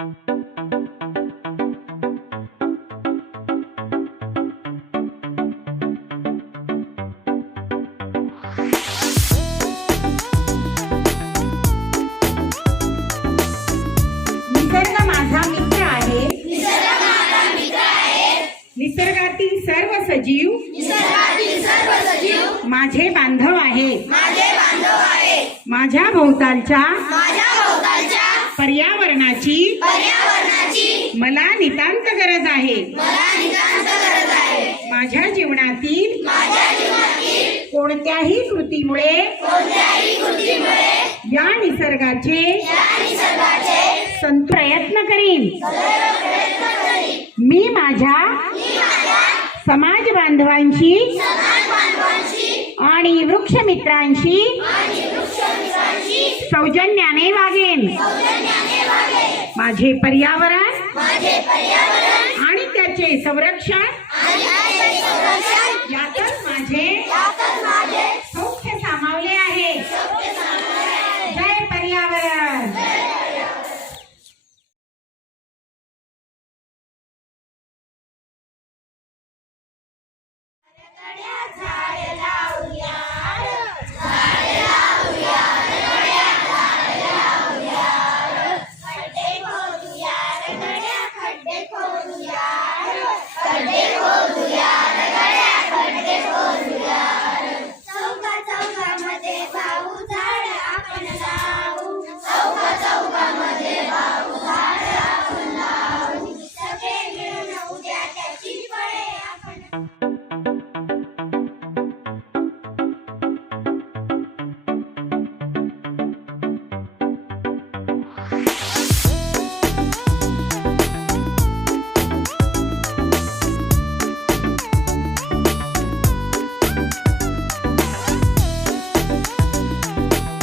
निसर्ग माझा मित्र आहे. निसर्गातील सर्व सजीव माझे बांधव आहे. माझ्या भोवतालच्या पर्यावरणाची मला नितांत गरज आहे. माझ्या जीवनातील कोणत्याही कृतीमुळे या निसर्गाचे प्रयत्न करीन. मी माझ्या समाज बांधवांशी आणि वृक्ष मित्रांशी सौजन्याने वागेन. माझे पर्यावरण आणि त्याचे संरक्षण यातच माझे सौख्य सामावले आहे. जय पर्यावरण. झाड